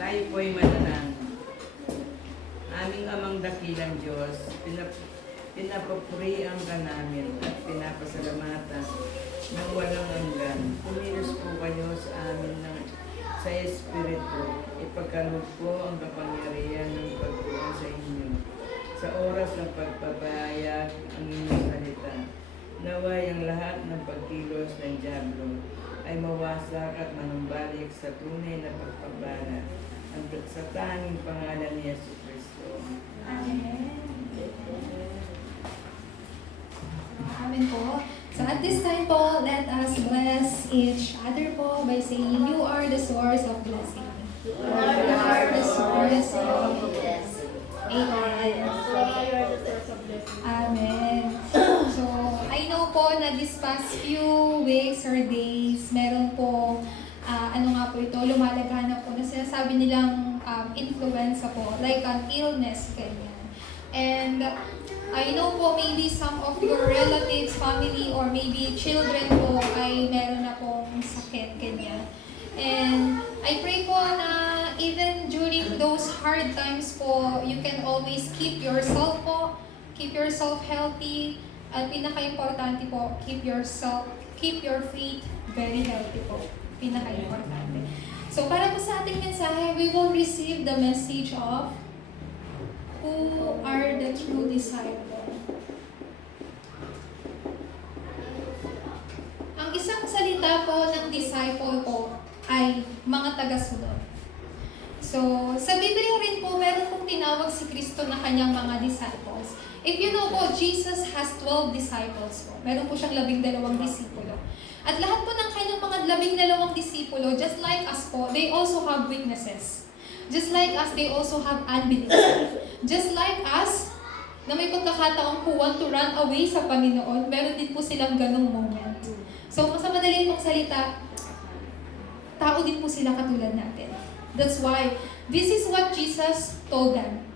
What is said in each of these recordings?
Tayo po ay manalangin. Aming amang dakilang Diyos, pinapapurihan ka namin at pinapasalamatan ng walang hanggan. Kumilos po kayo sa amin sa Espiritu. Ipagkaloob po ang kapangyarihan ng pagtuon sa inyo. Sa oras ng pagpapahayag ang inyong salita, naway ang lahat ng pagkilos ng dyablo ay mawasak at manumbalik sa tunay na pagpapala sa tanging pangalan ni Yesu Kristo. Amen. Amen po. So at this time po, let us bless each other po by saying, you are the source of blessing. You are the source of blessing. Amen. Amen. So, I know po na this past few weeks or days, meron po, lumalagana po na sinasabi nilang influenza po, like an illness, ganyan. And I know po maybe some of your relatives, family, or maybe children po ay meron na pong sakit, ganyan. And I pray po na even during those hard times po, you can always keep yourself po, keep yourself healthy, at pinaka-importante po, keep your faith very healthy po. Pinaka-importante. So para po sa ating mensahe, we will receive the message of who are the true disciples. Ang isang salita po ng disciple po ay mga tagasunod. So, sa Biblia rin po, meron pong tinawag si Kristo na kanyang mga disciples. If you know po, Jesus has 12 disciples po. Meron po siyang 12 disipulo. At lahat po ng kanyang mga 12 disipulo, just like us po, they also have weaknesses. Just like us, they also have unbelief. Just like us, na may pagkakataon po want to run away sa Panginoon, meron din po silang ganong moment. So, sa madaling pong salita, tao din po sila katulad natin. That's why, this is what Jesus told them.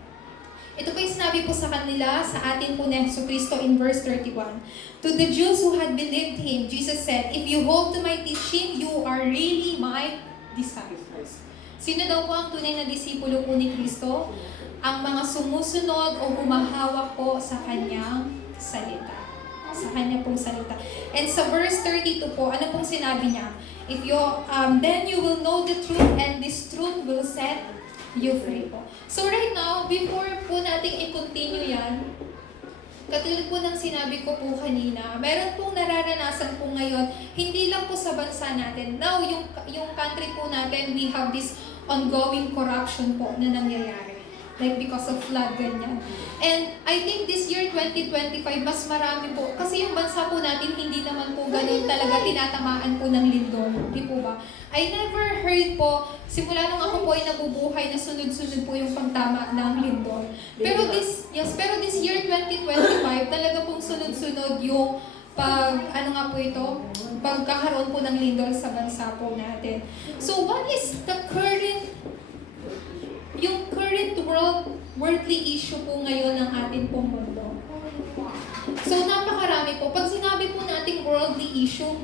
Ito po yung sinabi po sa kanila, sa atin po ni Jesucristo in verse 31. To the Jews who had believed Him, Jesus said, if you hold to my teaching, you are really my disciples. Sino daw po ang tunay na disipulo po ni Kristo? Ang mga sumusunod o humahawak po sa kanyang salita. Sa kanya pong salita. And sa verse 32 po, ano pong sinabi niya? If you, then you will know the truth and this truth will set you free po. So right now, before po nating i-continue yan, katulad po ng sinabi ko po kanina, meron pong nararanasan po ngayon, hindi lang po sa bansa natin. Now, yung country po natin, we have this ongoing corruption po na nangyayari. Like because of flood, ganyan. And I think this year, 2025, mas marami po. Kasi yung bansa po natin, hindi naman po ganun talaga tinatamaan po ng lindol. Di po ba? I never heard po, simula nung ako po ay nabubuhay na sunod-sunod po yung pagtama ng lindol. Pero this year, 2025, talaga pong sunod-sunod yung pagkakaroon po ng lindol sa bansa po natin. So what is the current worldly issue po ngayon ng ating pong mundo? So napakarami po. Pag sinabi po nating worldly issue,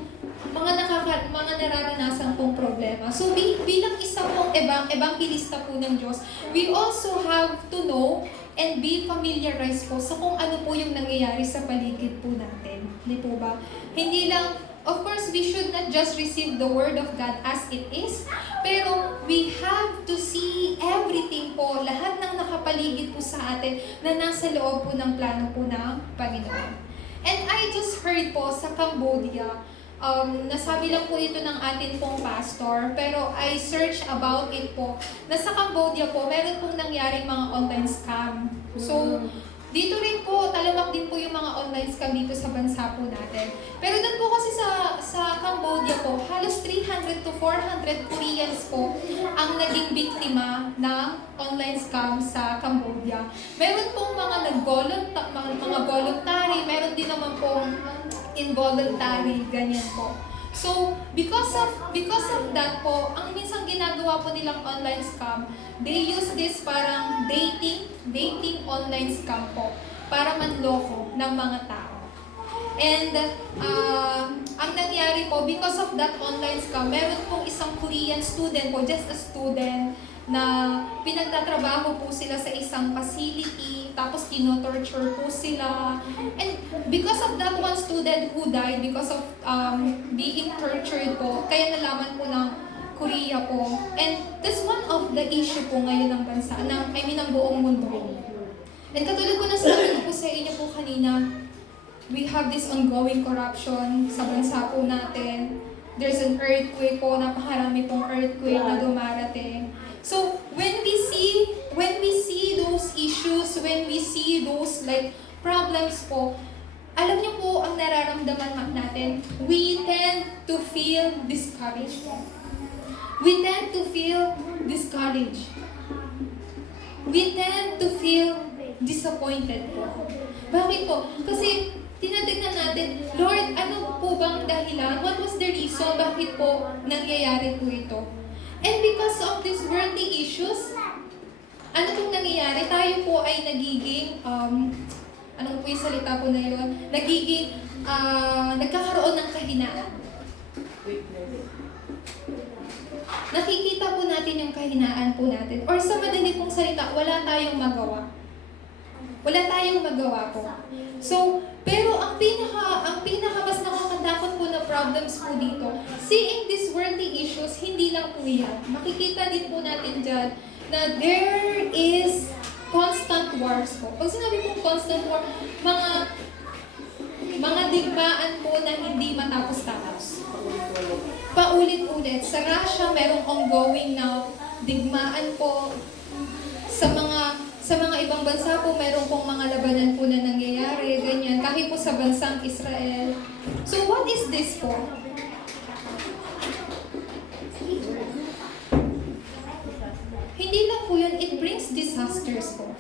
mga nararanasan pong problema. So bilang isa pong ebanghelista po ng Diyos, we also have to know and be familiarized po sa kung ano po yung nangyayari sa paligid po natin. Di po ba? Hindi lang, of course, we should not just receive the Word of God as it is, pero we have to see everything po, lahat ng nakapaligid po sa atin na nasa loob po ng plano po ng Panginoon. And I just heard po sa Cambodia, nasabi lang po ito ng atin pong pastor, pero I searched about it po, na sa Cambodia po, meron pong nangyaring mga online scam. So, dito rin po, talamak din po yung mga online scam dito sa bansa po natin. Pero doon po kasi sa Cambodia po, halos 300 to 400 Koreans po ang naging biktima ng online scam sa Cambodia. Meron pong mga voluntary, meron din naman pong involuntary, ganyan po. So, because of that po, ang minsan ginagawa po nilang online scam, they use this parang dating online scam po para manloko ng mga tao. And ang nangyari po, because of that online scam, meron pong isang Korean student po, just a student, na pinagtatrabaho po sila sa isang facility, tapos tino-torture po sila. And because of that one student who died because of being tortured po, kaya nalaman po ng Korea po. And that's one of the issue po ngayon ng bansa, ng buong mundo. And katulad ko na sabi ko po sa inyo po kanina, we have this ongoing corruption sa bansa po natin. There's an earthquake po, napakarami pong earthquake na dumarating. So, when we see those issues, when we see those like problems po, alam niyo po ang nararamdaman natin, we tend to feel discouraged po. We tend to feel discouraged. We tend to feel disappointed po. Bakit po? Kasi tinatignan natin, Lord, ano po bang dahilan? What was the reason? Bakit po nangyayari po ito? And because of these worldly issues, ano pong nangyayari? Tayo po ay nagiging, anong po yung salita po na yun? Nagkakaroon ng kahinaan. Nakikita po natin yung kahinaan po natin. Or sa madali pong salita, wala tayong magawa. Wala tayong magawa po. So, pero ang pinaka mas nakakatakot po na problems po dito, seeing these worldly issues, hindi lang po yan. Makikita din po natin dyan na there is constant wars po. Pag sinabi pong constant war, mga digmaan po na hindi matapos-tapos. Paulit-ulit. Sa Russia, merong ongoing na digmaan po. Sa mga ibang bansa po, meron pong mga labanan po na nangyayari, ganyan. Kahit po sa bansang Israel. So, what is this po? Hindi lang po yun, it brings disasters po.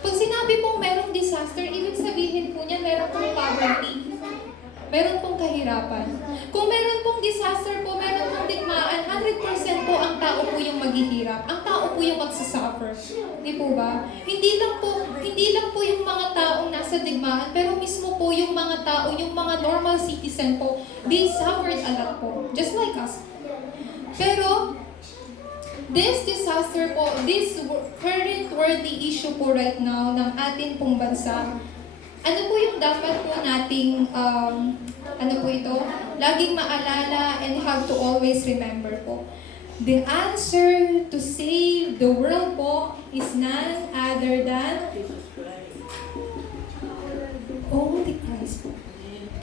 Pag sinabi pong merong disaster, ibig sabihin po niya, meron pong poverty. Meron pong kahirapan. Kung meron pong disaster po, meron pong digmaan, 100% po ang tao po yung maghihirap. Ang tao po yung magsasuffer. Di po ba? Hindi lang po yung mga taong nasa digmaan, pero mismo po yung mga tao, yung mga normal citizen po, they suffered a lot po. Just like us. Pero, this disaster po, this current worldly issue po right now ng atin pong bansa, ano po yung dapat po nating, laging maalala and have to always remember po? The answer to save the world po is none other than only Christ po.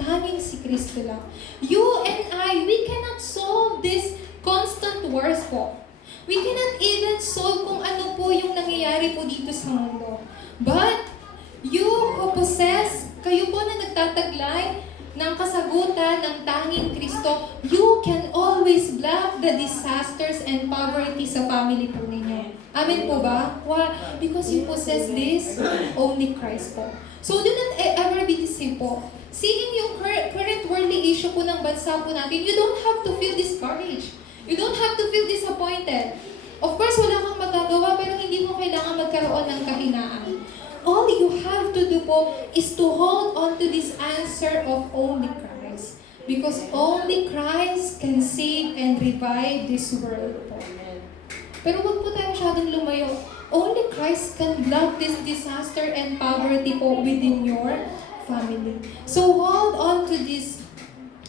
Tanging si Kristo lang. You and I, we cannot solve this constant wars po. We cannot even solve kung ano po yung nangyayari po dito sa mundo. But, you who possess, kayo po na nagtataglay ng kasagutan ng tanging Kristo, you can always block the disasters and poverty sa family po ninyo. Amen po ba? Why? Because you possess this, only Christ po. So, do not ever be deceived po. Seeing yung current worldly issue po ng bansa po natin, you don't have to feel discouraged. You don't have to feel disappointed. Of course, wala kang magagawa, pero hindi mo kailangan magkaroon ng kahinaan. All you have to do po is to hold on to this answer of only Christ. Because only Christ can save and revive this world po. Pero wag po tayo masyadong lumayo. Only Christ can block this disaster and poverty po within your family. So hold on to this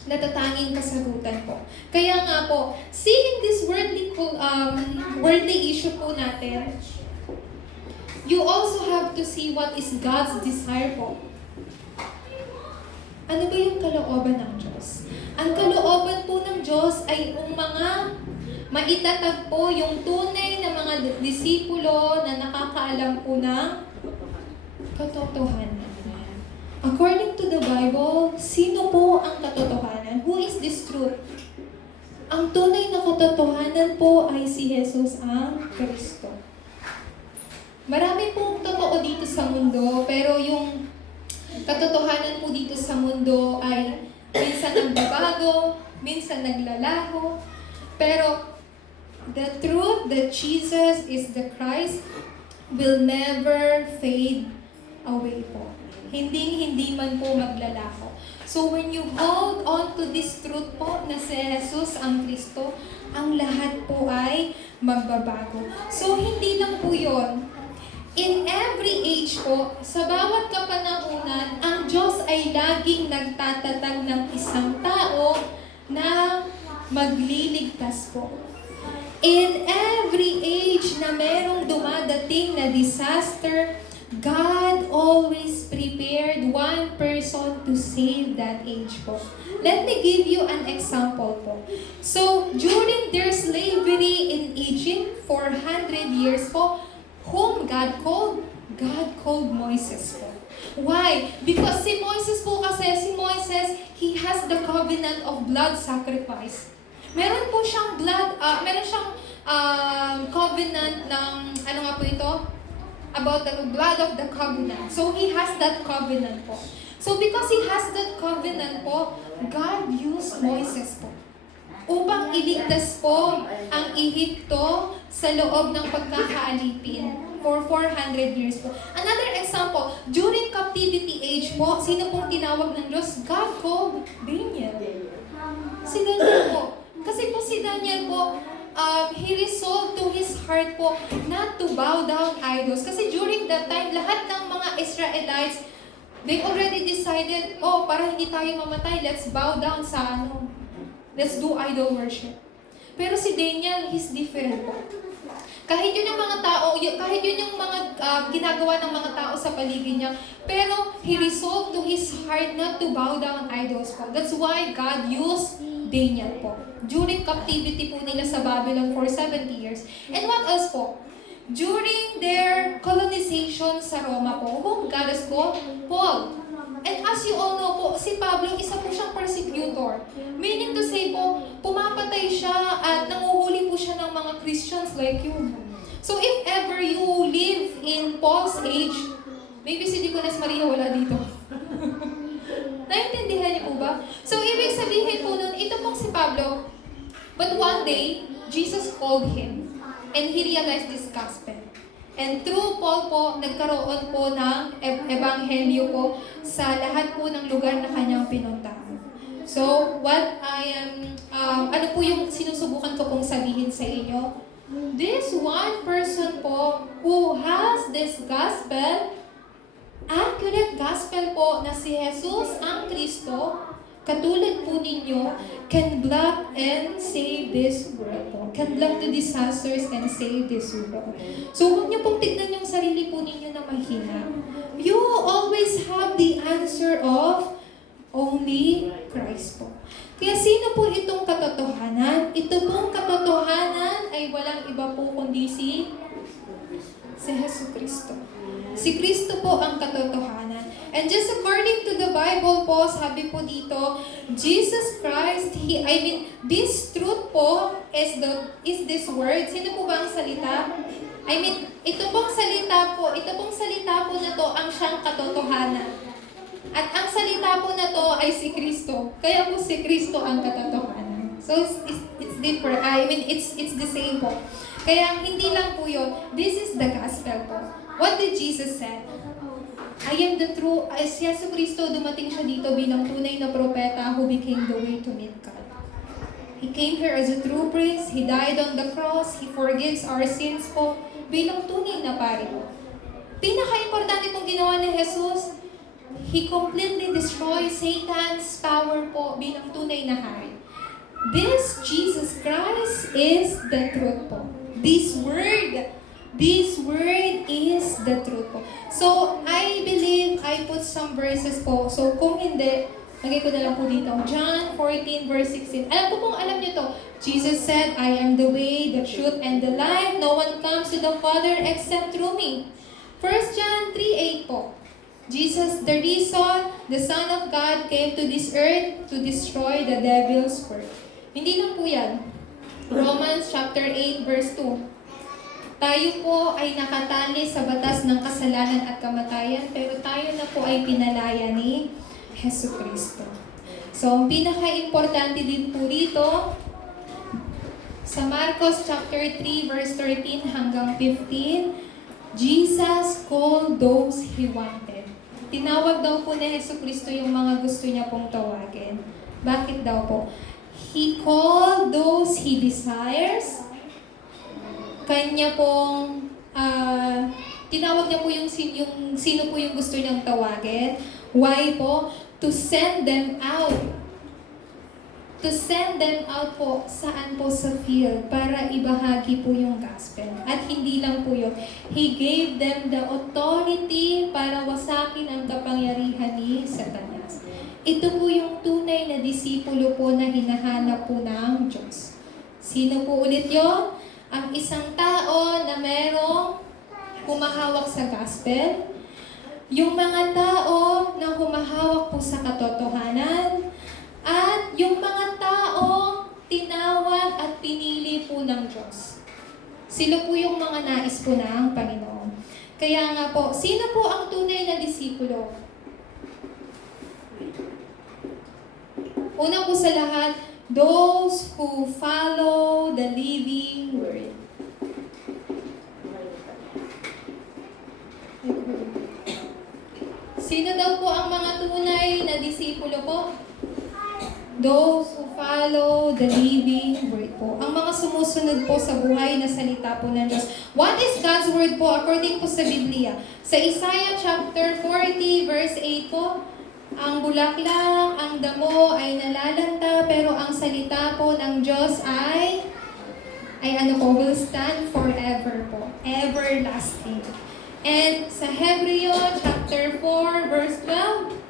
natatanging kasagutan po. Kaya nga po, seeing this worldly issue po natin, you also have to see what is God's desire po. Ano ba yung kalooban ng Diyos? Ang kalooban po ng Diyos ay yung mga maitatag po yung tunay na mga disipulo na nakakaalam po ng katotohanan. According to the Bible, sino po ang katotohanan? Who is this truth? Ang tunay na katotohanan po ay si Jesus ang Kristo. Marami pong totoo dito sa mundo, pero yung katotohanan po dito sa mundo ay minsan nagbabago, minsan naglalaho, pero the truth that Jesus is the Christ will never fade away po. Hindi man po maglalaho. So when you hold on to this truth po na si Jesus ang Kristo, ang lahat po ay magbabago. So, hindi lang po yun. In every age po, sa bawat kapanahunan, ang Diyos ay laging nagtatatag ng isang tao na magliligtas po. In every age na merong dumadating na disaster, God always prepared one person to save that age po. Let me give you an example po. So, during their slavery in Egypt, 400 years po, whom God called? God called Moses po. Why? Because si Moses, he has the covenant of blood sacrifice. Meron po siyang covenant ng, ano nga po ito? About the blood of the covenant. So, he has that covenant po. So, because he has that covenant po, God used Moses po upang iligtas po ang Ehipto sa loob ng pagkakaalipin for 400 years po. Another example, during captivity age po, sino pong tinawag ng Diyos? God called Daniel. Si Daniel po. Kasi po si Daniel po, he resolved to his heart po not to bow down idols. Kasi during that time, lahat ng mga Israelites, they already decided, para hindi tayo mamatay, let's bow down sa let's do idol worship. Pero si Daniel, he's different po. Kahit yun yung mga tao, kahit yun yung mga ginagawa ng mga tao sa paligid niya, pero he resolved to his heart not to bow down idols po. That's why God used Daniel po. During captivity po nila sa Babylon for 70 years. And what else po? During their colonization sa Roma po, whom God has called? Paul. And as you all know po, si Pablo, isa po siyang persecutor. Meaning to say po, pumapatay siya at nanguhuli po siya ng mga Christians like you. So if ever you live in Paul's age, maybe si Dicones Maria wala dito. Naintindihan niyo po ba? So ibig sabihin po nun, ito pong si Pablo, but one day, Jesus called him and he realized this gospel. And through Paul po, nagkaroon po ng ebanghelyo po sa lahat po ng lugar na kanyang pinuntahan. So, what I am, ano po yung sinusubukan ko pong sabihin sa inyo? This one person po who has this gospel, accurate gospel po na si Jesus ang Kristo, katulad po ninyo, can block and save this world po. Can block the disasters and save this world. So, huwag niyo pong tignan yung sarili po ninyo na mahina. You always have the answer of only Christ po. Kaya sino po itong katotohanan? Ito pong katotohanan ay walang iba po kundi si Jesucristo. Si Kristo po ang katotohanan. And just according to the Bible po, sabi po dito, Jesus Christ, this truth po is this word. Sino po ba ang salita? Ito pong salita po na to ang siyang katotohanan. At ang salita po na to ay si Kristo. Kaya po si Kristo ang katotohanan. So it's different. It's the same po. Kaya hindi lang po yun. This is the gospel po. What did Jesus say? I am the true, si Yesu Cristo, dumating siya dito bilang tunay na propeta who became the way to meet God. He came here as a true priest, He died on the cross, He forgives our sins po, bilang tunay na pari po. Pinaka-importante pong ginawa ni Jesus, He completely destroyed Satan's power po bilang tunay na hari. This Jesus Christ is the truth po. This word is the truth po. So, I believe I put some verses po. So, kung hindi, lagay ko na lang po dito. John 14 verse 16. Alam niyo to. Jesus said, I am the way, the truth, and the life. No one comes to the Father except through me. 1 John 3:8 po. Jesus, the reason the Son of God came to this earth to destroy the devil's work. Hindi lang po yan. Romans chapter 8 verse 2. Tayo po ay nakatali sa batas ng kasalanan at kamatayan, pero tayo na po ay pinalaya ni Jesucristo. So, ang pinaka-importante din po rito, sa Marcos chapter 3 verse 13 hanggang 15, Jesus called those He wanted. Tinawag daw po ni Jesucristo yung mga gusto niya pong tawagin. Bakit daw po? He called those He desires, kanya pong, tinawag niya po yung sino po yung gusto niyang tawagin. Why po? To send them out. To send them out po, saan po sa field, para ibahagi po yung gospel. At hindi lang po yun. He gave them the authority para wasakin ang kapangyarihan ni Satanas. Ito po yung tunay na disipulo po na hinahanap po ng Diyos. Sino po ulit yon? Ang isang tao na merong humahawak sa gospel, yung mga tao na humahawak po sa katotohanan, at yung mga taong tinawag at pinili po ng Diyos. Sila po yung mga nais po ng Panginoon. Kaya nga po, sino po ang tunay na disipulo? Una po sa lahat, those who follow the living word. Sino daw po ang mga tunay na disipulo po? Those who follow the living word po. Ang mga sumusunod po sa buhay na salita po ng Diyos. What is God's word po according po sa Biblia? Sa Isaiah chapter 40 verse 8 po, ang bulaklak, ang damo ay nalalanta, pero ang salita po ng Diyos ay ano po, will stand forever po. Everlasting. And sa Hebreo chapter 4 verse 12,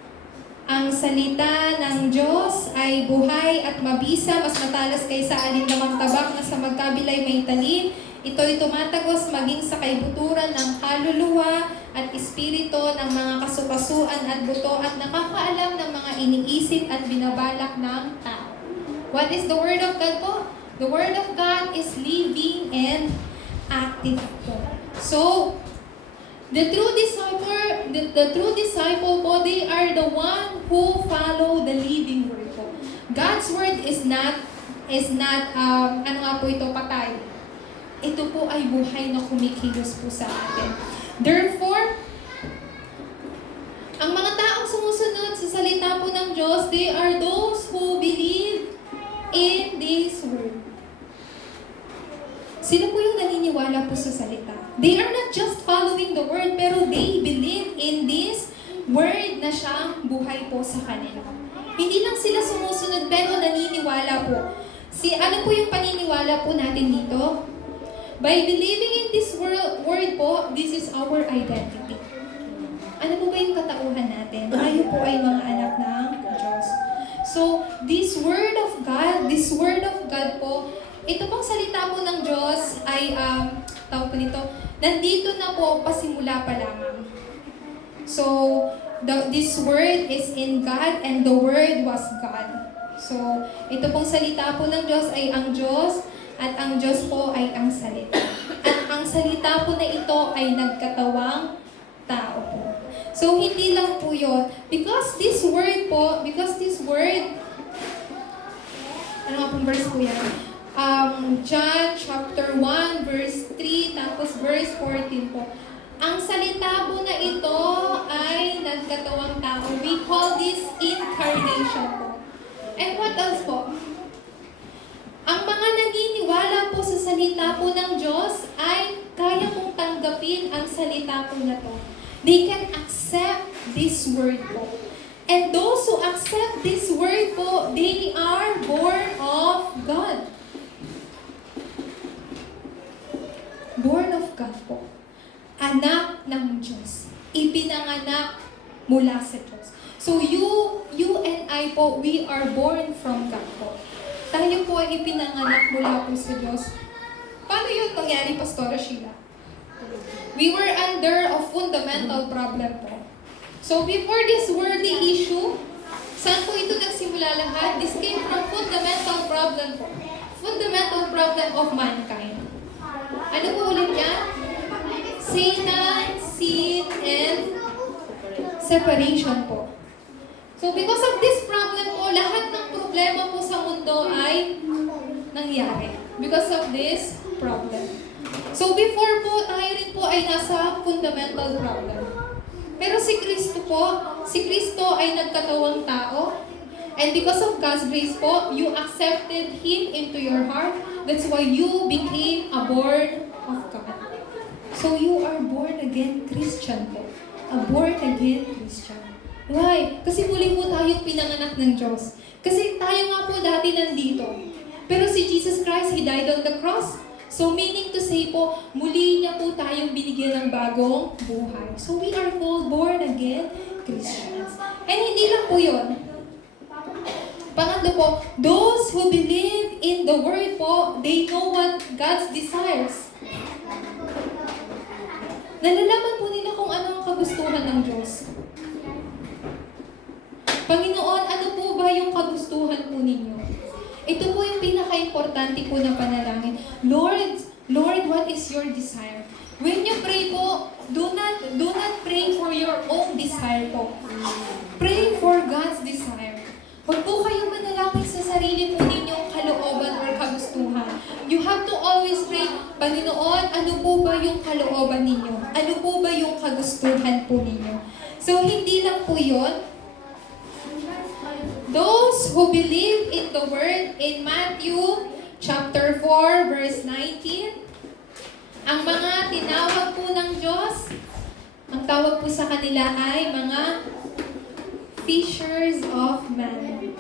ang salita ng Diyos ay buhay at mabisa, mas matalas kaysa alinlamang tabak na sa magkabilay may talim. Ito'y tumatagos maging sa kaibuturan ng kaluluwa at espiritu ng mga kasukasuan at buto at nakakaalam ng mga iniisip at binabalak ng tao. What is the Word of God po? The Word of God is living and active po. So, the true disciple po, they are the one who follow the living word po. God's word is not ano nga po ito, patay. Ito po ay buhay na kumikilos po sa atin. Therefore, ang mga taong sumusunod sa salita po ng Diyos, they are those who believe in this word. Sila po yung naniniwala po sa salita. They are not just following the word, pero they believe in this word na siyang buhay po sa kanila. Hindi lang sila sumusunod, pero naniniwala po. Ano po yung paniniwala po natin dito? By believing in this word po, this is our identity. Ano po ba yung katauhan natin? Tayo po ay mga anak ng Diyos. So, this word of God po, ito pong salita po ng Diyos ay, tawag po nito, nandito na po pasimula pa lamang. So, this word is in God and the word was God. So, ito pong salita po ng Diyos ay ang Diyos at ang Diyos po ay ang salita. At ang salita po na ito ay nagkatawang tao po. So, hindi lang po yun. Because this word, ano nga pong verse po yan? John chapter 1 verse 3 tapos verse 14 po. Ang salita po na ito ay nagkatawang tao. We call this incarnation po. And what else po? Ang mga naniniwala po sa salita po ng Diyos ay kaya pong tanggapin ang salita po na to. They can accept this word po. And those who accept this word po, they are born of God. Born of God po. Anak ng Diyos. Ipinanganak mula sa Diyos. So you and I po, we are born from God po. Tayo po ay ipinanganak mula po sa Diyos. Paano yun nangyari, Pastora Sheila? We were under a fundamental problem po. So before this worldly issue, saan po ito nagsimula lahat? This came from fundamental problem po. Fundamental problem of mankind. Ano po ulit yan? Satan, sin, and separation po. So because of this problem po, lahat ng problema po sa mundo ay nangyari. Because of this problem. So before po, tayo rin po ay nasa fundamental problem. Pero si Kristo po, si Kristo ay nagkatawang tao. And because of God's grace po, you accepted Him into your heart. That's why you became a born of God. So you are born again Christian po. A born again Christian. Why? Kasi muli po tayong pinanganak ng Diyos. Kasi tayo nga po dati nandito. Pero si Jesus Christ, He died on the cross. So meaning to say po, muli niya po tayong binigyan ng bagong buhay. So we are called born again Christians. And hindi lang po yun. Pangatlo po, those who believe in the Word po, they know what God's desires. Nalalaman po nila kung ano ang kagustuhan ng Diyos. Panginoon, ano po ba yung kagustuhan po ninyo? Ito po yung pinaka-importante po na panalangin. Lord, what is your desire? When you pray po, do not pray for your own desire po. Pray for God's desire. Huwag po kayong manalangin sa sarili po ninyong kalooban or kagustuhan. You have to always pray, Panginoon, ano po ba yung kalooban ninyo? Ano po ba yung kagustuhan po ninyo? So, hindi lang po yun. Those who believe in the Word in Matthew chapter 4, verse 19, ang mga tinawag po ng Diyos, ang tawag po sa kanila ay mga fishers of men.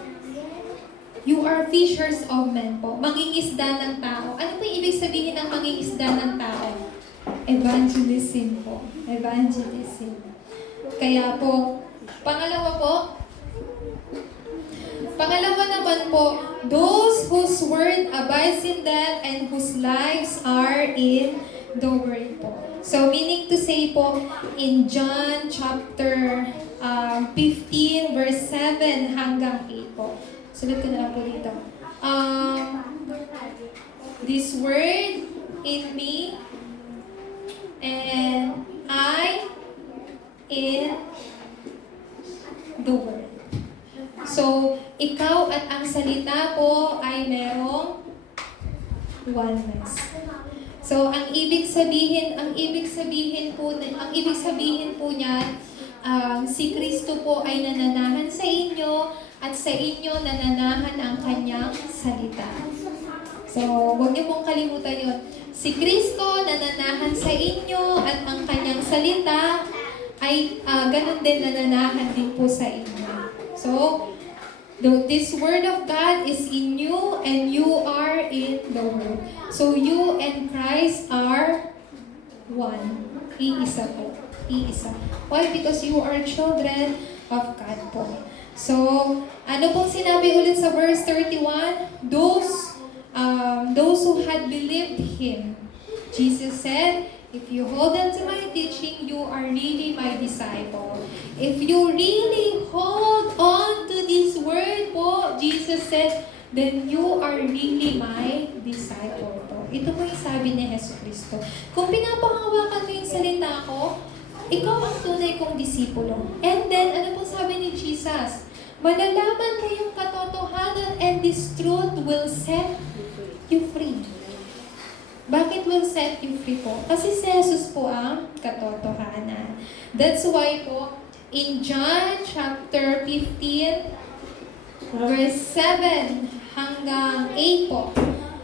You are fishers of men po. Mangingisda ng tao. Ano po yung ibig sabihin ng mangingisda ng tao? Evangelism po. Evangelism. Kaya po, pangalawa naman po, those whose word abides in them and whose lives are in the Word po. So, meaning to say po, in John chapter 15, verse 7 hanggang 8 po. Sulat ko na lang po dito. This word in me and I in the Word. So, ikaw at ang salita po ay merong oneness. So, ang ibig sabihin po niyan, si Kristo po ay nananahan sa inyo at sa inyo nananahan ang kanyang salita. So, huwag niyo pong kalimutan yun. Si Kristo nananahan sa inyo at ang kanyang salita ay ganun din nananahan din po sa inyo. So, this Word of God is in you and you are in the Word. So, you and Christ are one. Iisa po. Iisa. Why? Because you are children of God po. So, ano pong sinabi ulit sa verse 31? Those who had believed Him. Jesus said, if you hold on to my teaching, you are really my disciple. If you really hold on to this word po, Jesus said, then you are really my disciple po. Ito po yung sabi ni Hesus Kristo. Kung pinapangawakan mo yung salita ko, ikaw ang tunay kong disipulo. And then, ano po sabi ni Jesus? Malalaman mo yung katotohanan and this truth will set you free. Bakit will set you free po? Kasi si Jesus po ang katotohanan. That's why po, in John chapter 15, verse 7 hanggang 8 po,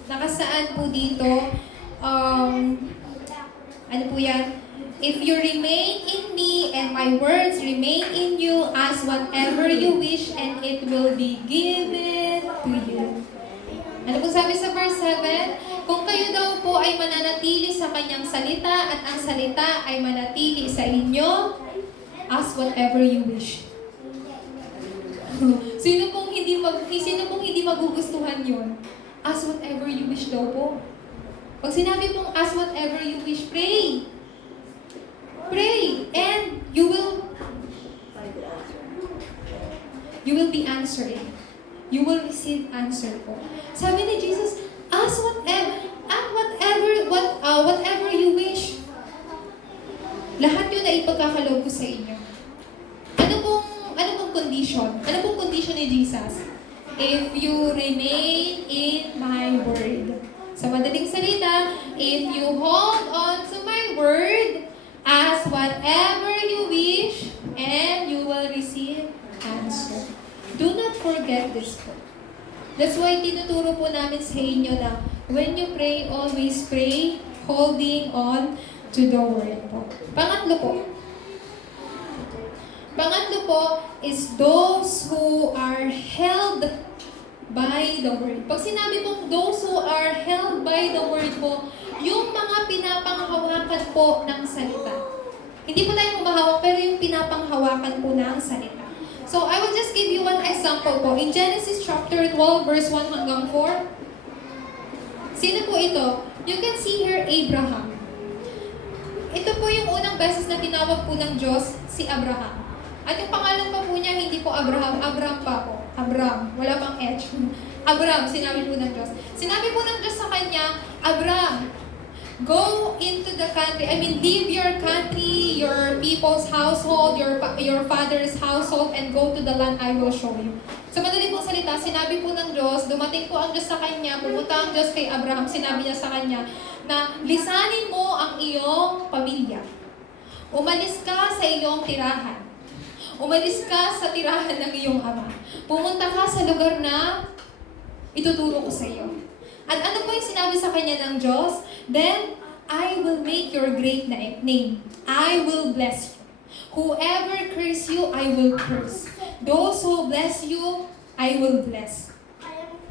nakasaad po dito, ano po yan? If you remain in me and my words remain in you, ask whatever you wish and it will be given to you. Ano po sabi sa verse 7? Kung kayo daw po ay mananatili sa kanyang salita at ang salita ay manatili sa inyo, ask whatever you wish. Sino pong hindi magugustuhan yun? Ask whatever you wish daw po. Pag sinabi pong ask whatever you wish, pray. Pray and you will be answering. You will receive answer po. Sabi ni Jesus, ask whatever you wish. Lahat yun ay ipagkakaloob ko sa inyo. Ano pong condition? Ano pong condition ni Jesus? If you remain in my word. Sa madaling salita, if you hold on to my word, ask whatever you wish, and you will receive answer. Do not forget like this po. That's why tinuturo po namin sa inyo na when you pray, always pray, holding on to the word po. Pangatlo po. Pangatlo po is those who are held by the word. Pag sinabi pong those who are held by the word po, yung mga pinapanghawakan po ng salita. Hindi po tayo humahawak, pero yung pinapanghawakan po ng salita. So, I will just give you one example po. In Genesis chapter 12, verse 1 hanggang 4. Sino po ito? You can see here Abraham. Ito po yung unang beses na tinawag po ng Diyos si Abraham. At yung pangalan pa po niya, hindi po Abraham, Abram pa po. Abram, wala pang H. Abram, sinabi po ng Diyos. Sinabi po ng Diyos sa kanya, Abram, go into the country, leave your country, your people's household, your father's household, and go to the land I will show you. Sa madali pong salita, sinabi po ng Diyos, dumating po ang Diyos sa kanya, pumunta ang Diyos kay Abraham, sinabi niya sa kanya, na lisanin mo ang iyong pamilya. Umalis ka sa iyong tirahan. Umalis ka sa tirahan ng iyong ama. Pumunta ka sa lugar na ituturo ko sa iyo. At ano po yung sinabi sa kanya ng Diyos? Then, I will make your great name. I will bless you. Whoever curse you, I will curse. Those who bless you, I will bless.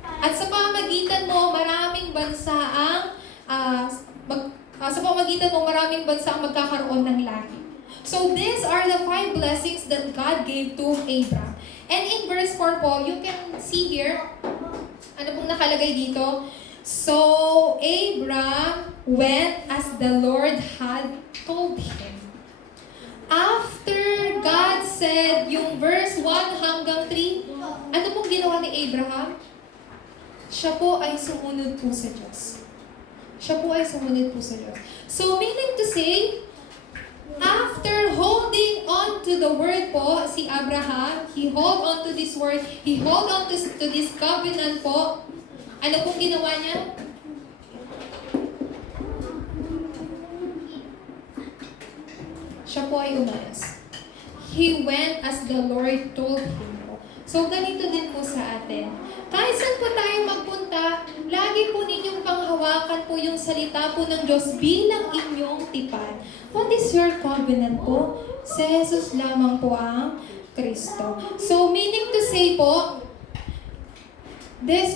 At sa pamamagitan mo, maraming bansa ang magkakaroon ng lahi. So these are the 5 blessings that God gave to Abraham. And in verse 4 po, you can see here, ano pong nakalagay dito? So Abraham went as the Lord had told him. After God said, yung verse 1 hanggang 3, ano pong ginawa ni Abraham? Siya po ay sumunod po sa Diyos. Siya po ay sumunod po sa Diyos. So meaning to say, after holding on to the word po, si Abraham, he hold on to this word, he hold on to this covenant po, ano pong ginawa niya? Siya po ay umalis. He went as the Lord told him po. So, ganito din po sa atin. Kahit saan po tayo magpunta, lagi po ninyong panghawakan po yung salita po ng Diyos bilang inyong tipan. What is your covenant po? Si Jesus lamang po ang Kristo. So, meaning to say po,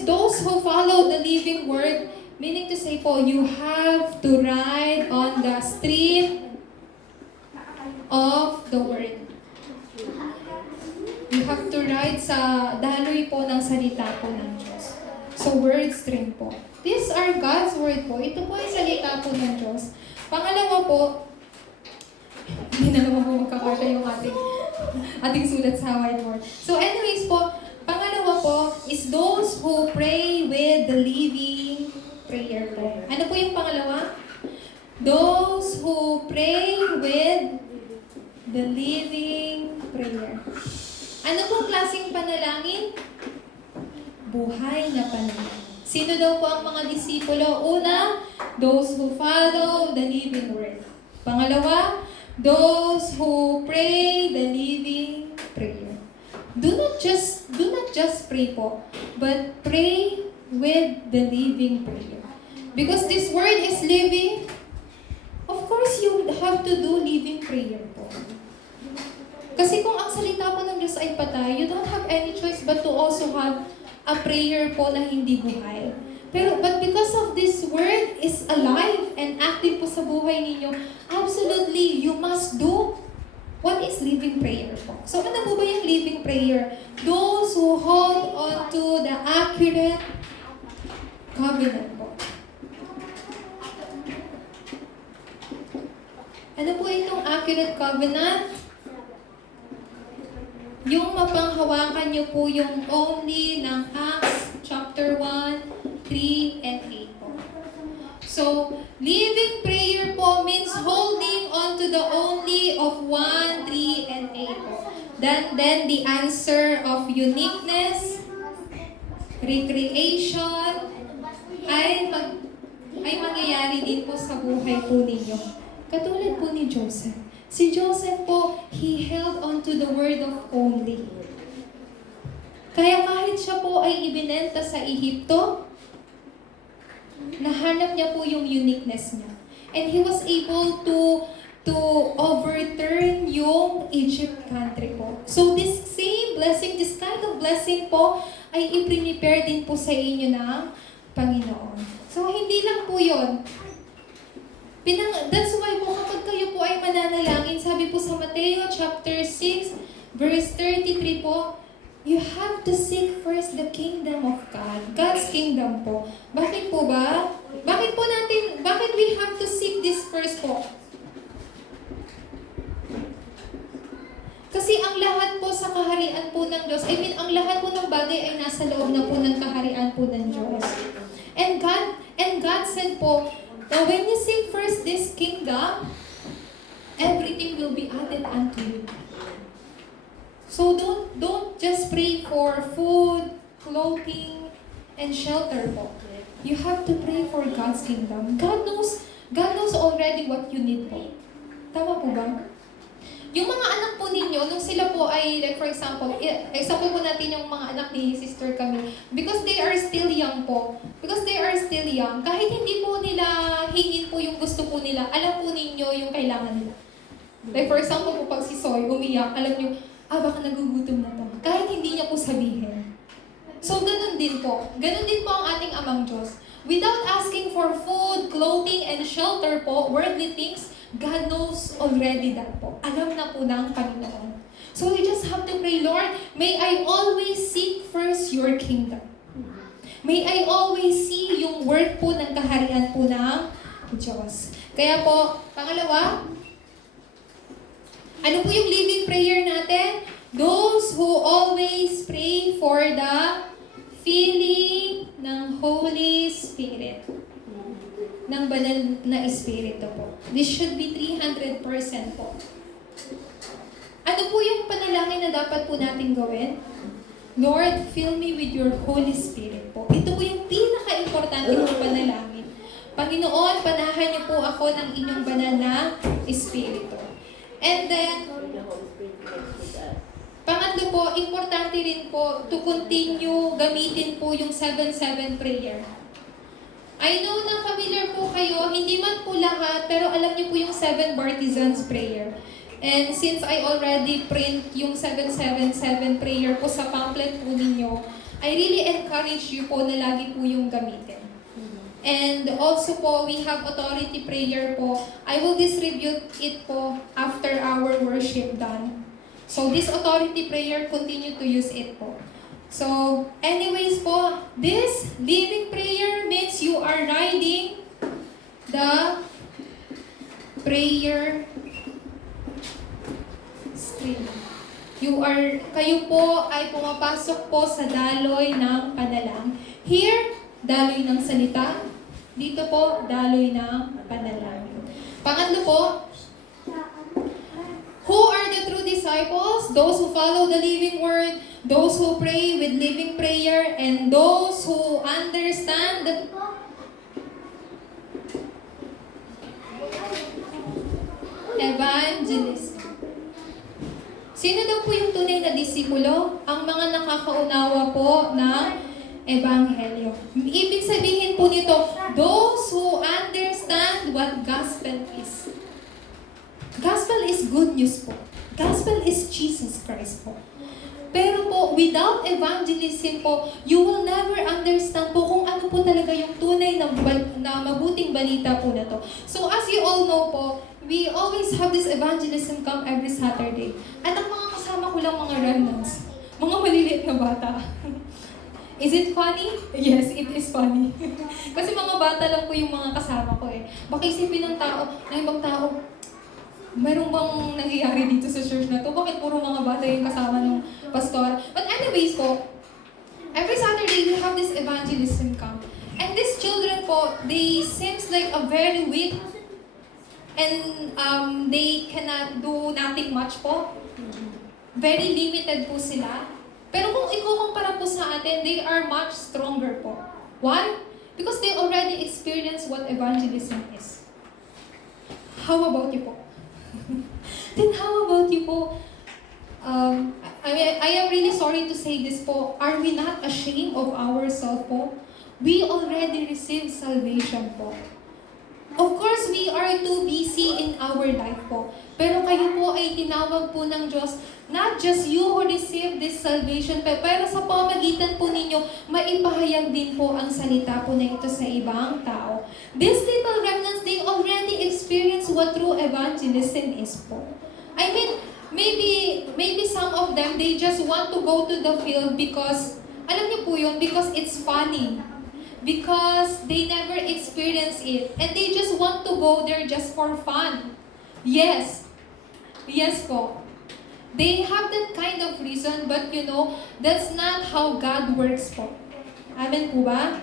those who follow the living word, meaning to say po, you have to ride on the stream of the word. You have to ride sa daloy po ng salita po ng Diyos. So, word stream po. These are God's word po. Ito po ay salita po ng Diyos. Pangalawa po, hindi na naman po magkakasya yung ating sulat sa whiteboard. So, anyways po, pangalawa po is those who pray with the living prayer po. Ano po yung pangalawa? Those who pray with the living prayer. Ano pong klaseng panalangin? Buhay na panalangin. Sino daw po ang mga disipulo? Una, those who follow the living word. Pangalawa, those who pray the living prayer. Do not just pray po, but pray with the living prayer. Because this word is living, of course you have to do living prayer po. Kasi kung ang salita po ng Diyos ay patay, you don't have any choice but to also have a prayer po na hindi buhay. But because of this word is alive and active po sa buhay ninyo, absolutely, you must do what is living prayer po. So ano po ba yung living prayer? Those who hold on to the accurate covenant po. Ano po itong accurate covenant? Yung mapanghawakan nyo po yung only ng Acts chapter 1, 3, and 8 po. So, living prayer po means holding on to the only of 1, 3, and 8 po. Then the answer of uniqueness, recreation, ay mangyayari din po sa buhay po ninyo. Katulad po ni Joseph. Si Joseph po, he held on to the word of only. Kaya kahit siya po ay ibinenta sa Ehipto, nahanap niya po yung uniqueness niya. And he was able to overturn yung Egypt country po. So this same blessing, this kind of blessing po, ay i-prepare din po sa inyo ng Panginoon. So hindi lang po yun. That's why po kapag kayo po ay mananalangin, sabi po sa Mateo chapter 6, verse 33 po, you have to seek first the kingdom of God. God's kingdom po. Bakit po ba? Bakit we have to seek this first po? Kasi ang lahat po sa kaharian po ng Diyos, ang lahat po ng bagay ay nasa loob na po ng kaharian po ng Diyos. And God said po, that when you seek first this kingdom, everything will be added unto you. So don't just pray for food, clothing, and shelter po. You have to pray for God's kingdom. God knows already what you need po. Tama po ba? Yung mga anak po ninyo, nung sila po ay, like for example po natin yung mga anak ni Sister Camille, because they are still young po, kahit hindi po nila hingin po yung gusto po nila, alam po ninyo yung kailangan nila. Like for example po, pag si Soy umiyak, alam nyo, baka nagugutom na to. Kahit hindi niya po sabihin. So, ganun din po ang ating amang Diyos. Without asking for food, clothing, and shelter po, worldly things, God knows already that po. Alam na po ng Panginoon. So we just have to pray, Lord, may I always seek first your kingdom. May I always see yung work po ng kaharian po ng Diyos. Kaya po, pangalawa, ano po yung living prayer natin? Those who always pray for the filling ng Holy Spirit. Ng banal na Espiritu po. This should be 300% po. Ano po yung panalangin na dapat po natin gawin? Lord, fill me with your Holy Spirit po. Ito po yung pinaka-importante ng panalangin. Panginoon, panahan niyo po ako ng inyong banal na Espiritu. And then, pangatlo po, importante rin po to continue gamitin po yung 7-7 prayer. I know na familiar po kayo, hindi man po lahat, pero alam niyo po yung 7 Bartizans prayer. And since I already print yung 7-7-7 prayer po sa pamphlet po ninyo, I really encourage you po na lagi po yung gamitin. And also po, we have authority prayer po. I will distribute it po after our worship done. So this authority prayer, continue to use it po. So, anyways po, this living prayer means you are riding the prayer stream. Kayo po ay pumapasok po sa daloy ng panalangin. Here, daloy ng salita. Dito po, daloy ng panalangin. Pangatlo po, who are the true disciples? Those who follow the living word, those who pray with living prayer, and those who understand evangelism. Sino daw po yung tunay na disipulo? Ang mga nakakaunawa po ng Ebanghelyo. Ibig sabihin po nito, those who understand what gospel is. Gospel is good news po. Gospel is Jesus Christ po. Pero po, without evangelism po, you will never understand po kung ano po talaga yung tunay na mabuting balita po na to. So as you all know po, we always have this evangelism camp every Saturday. At ang mga kasama ko lang mga remnants, mga maliliit na bata. Is it funny? Yes, it is funny. Kasi mga bata lang po yung mga kasama ko eh. Baka isipin ng tao, ng ibang tao, mayroong bang nangyayari dito sa church na to? Bakit puro mga bata yung kasama ng pastor? But anyways po, every Saturday we have this evangelism camp. And these children po, they seems like a very weak and they cannot do nothing much po. Very limited po sila. Pero kung ikukumpara po sa atin, they are much stronger po. Why? Because they already experienced what evangelism is. How about you po? Then how about you po? I am really sorry to say this po. Are we not ashamed of ourselves po? We already received salvation po. Of course, we are too busy in our life po. Pero kayo po ay tinawag po ng Diyos, not just you who receive this salvation, pero sa pamagitan po ninyo, maipahayag din po ang salita po na ito sa ibang tao. These little remnants, they already experience what true evangelism is po. I mean, maybe some of them, they just want to go to the field because, alam niyo po yun, because it's funny. Because they never experience it. And they just want to go there just for fun. Yes. Yes po. They have that kind of reason, but that's not how God works po. Amen po ba?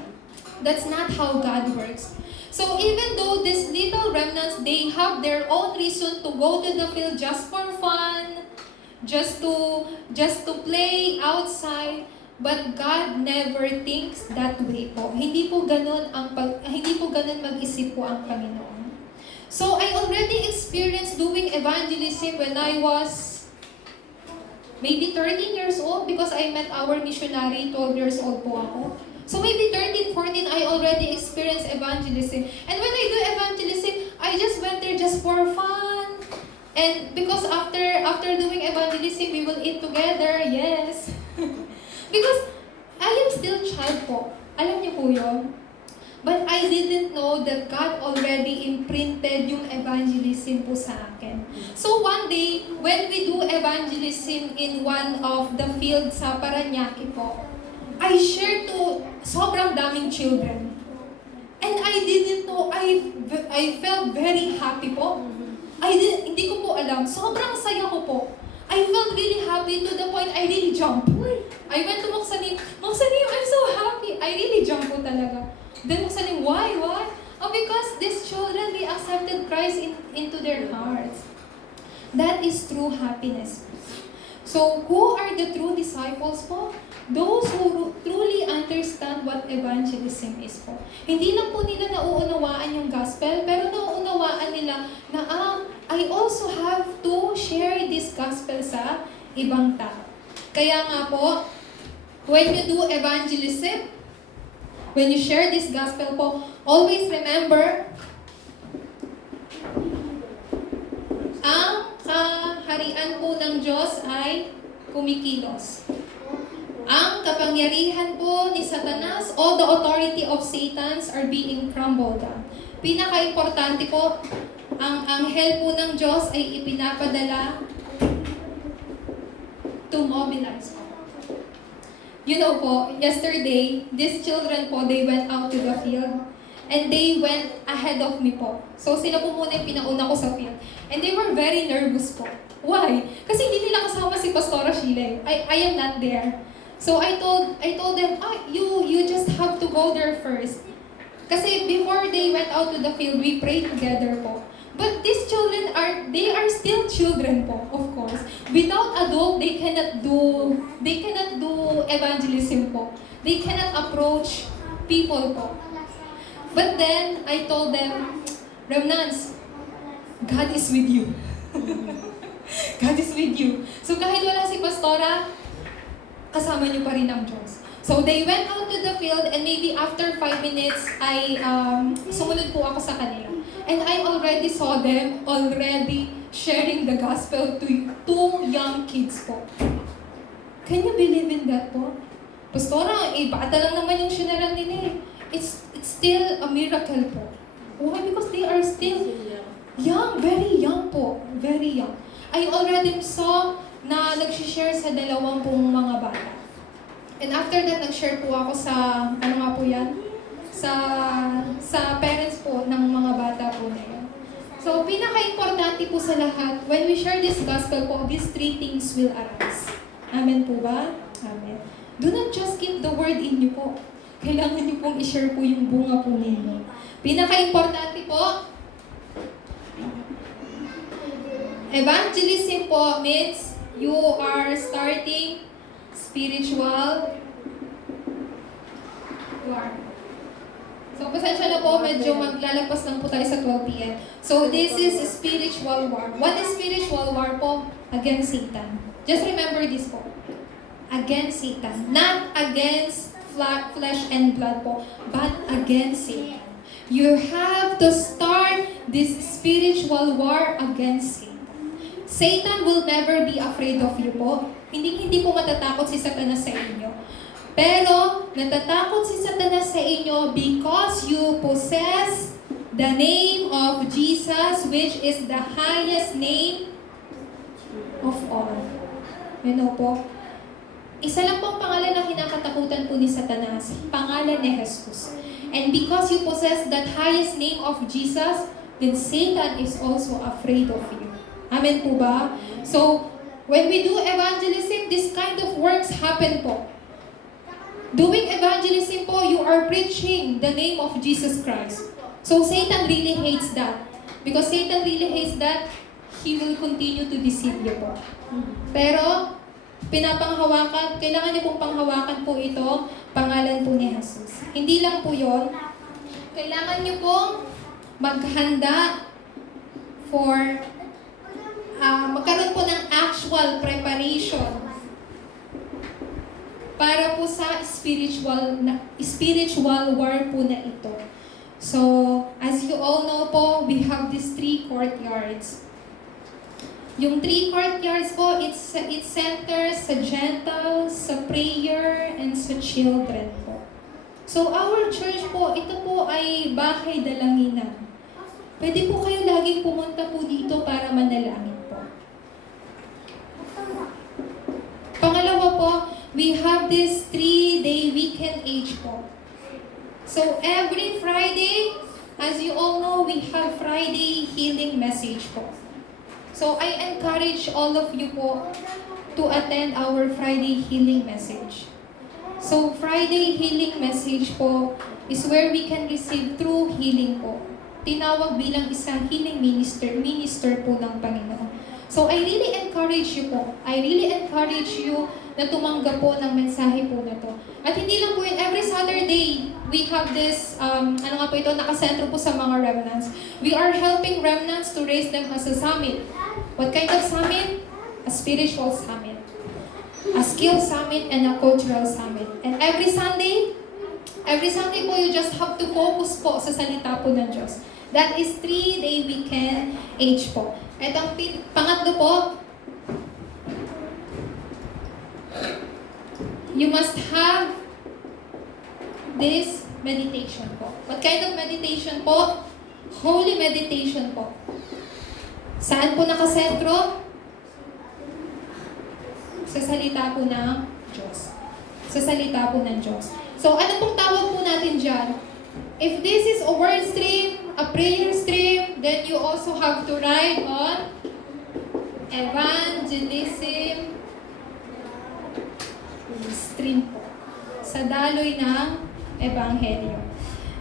That's not how God works. So even though these little remnants, they have their own reason to go to the field just for fun, just to play outside, but God never thinks that way po. Hindi po ganun mag-isip po ang Panginoon. So I already experienced doing evangelism when I was maybe 13 years old because I met our missionary, 12 years old po ako. So maybe 13, 14, I already experienced evangelism. And when I do evangelism, I just went there just for fun. And because after doing evangelism, we will eat together, yes. Because I am still child po. Alam niyo po yun? But I didn't know that God already imprinted yung evangelism po sa akin. So one day, when we do evangelism in one of the fields sa Parañaque po, I shared to sobrang daming children. And I didn't know, I felt very happy po. Hindi ko po alam. Sobrang saya ko po. I felt really happy to the point I really jumped. I went to Moksanim, I'm so happy. I really jumped po talaga. Then Moksanim, why? Oh, because these children, they accepted Christ into their hearts. That is true happiness. So, who are the true disciples po? Those who truly understand what evangelism is po. Hindi lang po nila nauunawaan yung gospel, pero nauunawaan nila na I also have to share this gospel sa ibang tao. Kaya nga po, when you do evangelism, when you share this gospel po, always remember, ang kaharian po ng Diyos ay kumikilos. Ang kapangyarihan po ni Satanas, all the authority of Satans are being crumbled down. Pinaka-importante po, ang anghel po ng Diyos ay ipinapadala to mobilize po. You know po, yesterday, these children po, they went out to the field and they went ahead of me po. So sila po muna yung pinauna ko sa field. And they were very nervous po. Why? Kasi hindi nila kasama si Pastora Sheila. I am not there. So I told them, you just have to go there first. Kasi before they went out to the field, we prayed together po. But these children they are still children po, of course. Without adult, they cannot do evangelism po. They cannot approach people po. But then, I told them, Remnants, God is with you. God is with you. So kahit wala si Pastora, kasama niyo pa rin ang Diyos. So they went out to the field and maybe after 5 minutes, sumunod po ako sa kanila. And I already saw them already sharing the gospel to 2 young kids po. Can you believe in that po? Pastora, bata lang naman yung sinaran nila eh. It's still a miracle po. Why? Because they are still young, very young po. Very young. I already saw na nag-share sa 2 pong mga bata. And after that, nag-share po ako sa, ano nga po yan? Sa parents po ng mga bata po na yun. So, pinaka-importante po sa lahat, when we share this gospel po, these 3 things will arise. Amen po ba? Amen. Do not just keep the word in you po. Kailangan niyo pong i-share po yung bunga po ninyo. Pinaka-importante po, evangelism po means you are starting spiritual war. So, pasensya na po, medyo maglalagpas lang po tayo sa 12 p.m. So, this is spiritual war. What is spiritual war po? Against Satan. Just remember this po. Against Satan. Not against flesh and blood po, but against Satan. You have to start this spiritual war against Satan. Satan will never be afraid of you po. Hindi po matatakot si Satanas sa inyo. Pero, natatakot si Satanas sa inyo because you possess the name of Jesus, which is the highest name of all. You know po? Isa lang pong pangalan na kinakatakutan po ni Satanas, pangalan ni Jesus. And because you possess that highest name of Jesus, then Satan is also afraid of you. Amen po ba? So, when we do evangelism, this kind of works happen po. Doing evangelism po, you are preaching the name of Jesus Christ. So, Satan really hates that. Because Satan really hates that, he will continue to deceive you po. Pero, kailangan niyo pong panghawakan po ito, pangalan po ni Jesus. Hindi lang po yon. Kailangan niyo pong maghanda for magkaroon po ng actual preparation para po sa spiritual war po na ito. So, as you all know po, we have these 3 courtyards. Yung 3 courtyards po, it centers sa gentiles, sa prayer, and sa children po. So, our church po, ito po ay bahay dalanginan. Pwede po kayo laging pumunta po dito para manalangin po. Pangalawa po, we have this 3-day weekend age po. So, every Friday, as you all know, we have Friday healing message po. So, I encourage all of you po to attend our Friday healing message. So, Friday healing message po is where we can receive true healing po. Tinawag bilang isang healing minister po ng Panginoon. So, I really encourage you po. I really encourage you na tumanggap po ng mensahe po na to. At hindi lang po yun, every Saturday, we have this, nakasentro po sa mga remnants. We are helping remnants to raise them as a summit. What kind of summit? A spiritual summit. A skill summit and a cultural summit. And every Sunday po, you just have to focus po sa salita po ng Diyos. That is 3-day weekend age po. At ang pangatlo po, you must have this meditation po. What kind of meditation po? Holy meditation po. Saan po nakasentro? Sa salita po ng Diyos. Sa salita po ng Diyos. So, ano pong tawag po natin dyan? If this is a word stream, a prayer stream, then you also have to ride on evangelism stream po. Sa daloy ng ebanghelyo.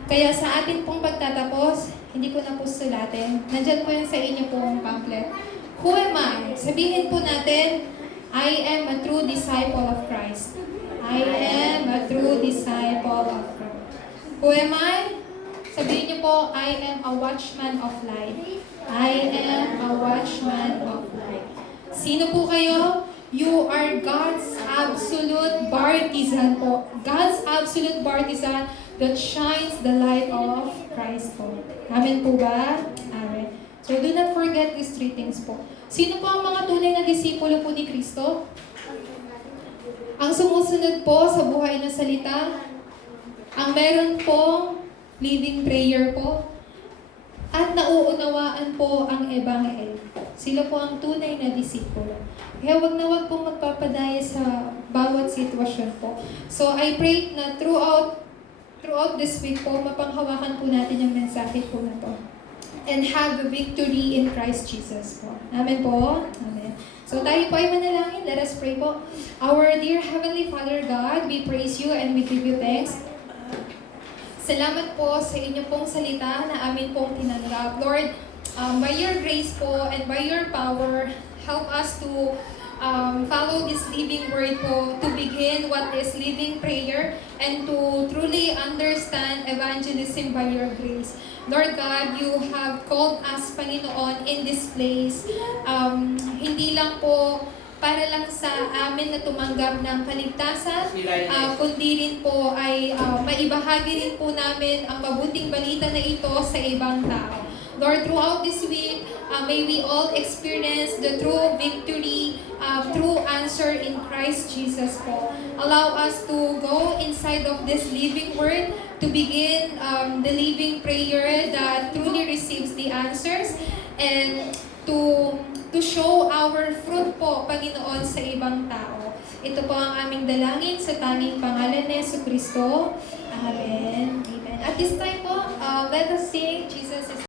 Kaya sa atin pong pagtatapos, hindi ko na po sulatin. Nandyan po yan sa inyo pong pamphlet. Who am I? Sabihin po natin, I am a true disciple of Christ. I am a true disciple of Christ. Who am I? Sabihin niyo po, I am a watchman of light. I am a watchman of light. Sino po kayo? You are God's absolute partisan po. God's absolute partisan that shines the light of Christ po. Amen po ba? Amen. So do not forget these 3 things po. Sino po ang mga tunay na disipulo po ni Kristo? Ang sumusunod po sa buhay na salita, ang meron pong living prayer po, at nauunawaan po ang Ebanghelyo. Sila po ang tunay na disipulo. Kaya wag na wag pong magpapadaya sa bawat sitwasyon po. So I pray na throughout this week po, mapanghawakan po natin yung mensahe po na to. And have a victory in Christ Jesus po. Amen po? Amen. So tayo po ay manalangin. Let us pray po. Our dear Heavenly Father God, we praise you and we give you thanks. Salamat po sa inyo pong salita na amin pong tinanggap. Lord, by your grace po and by your power, help us to follow this living word po to begin what is living prayer and to truly understand evangelism by your grace. Lord God, you have called us, Panginoon, in this place. Hindi lang po para lang sa amin na tumanggap ng kaligtasan, kundi rin po ay maibahagi rin po namin ang mabuting balita na ito sa ibang tao. Lord, throughout this week, may we all experience the true victory, true answer in Christ Jesus po. Allow us to go inside of this living word to begin the living prayer that truly receives the answers and to show our fruit po, Panginoon, sa ibang tao. Ito po ang aming dalangin sa tanging pangalan ni Jesucristo. Amen. Amen. At this time po, let us sing Jesus is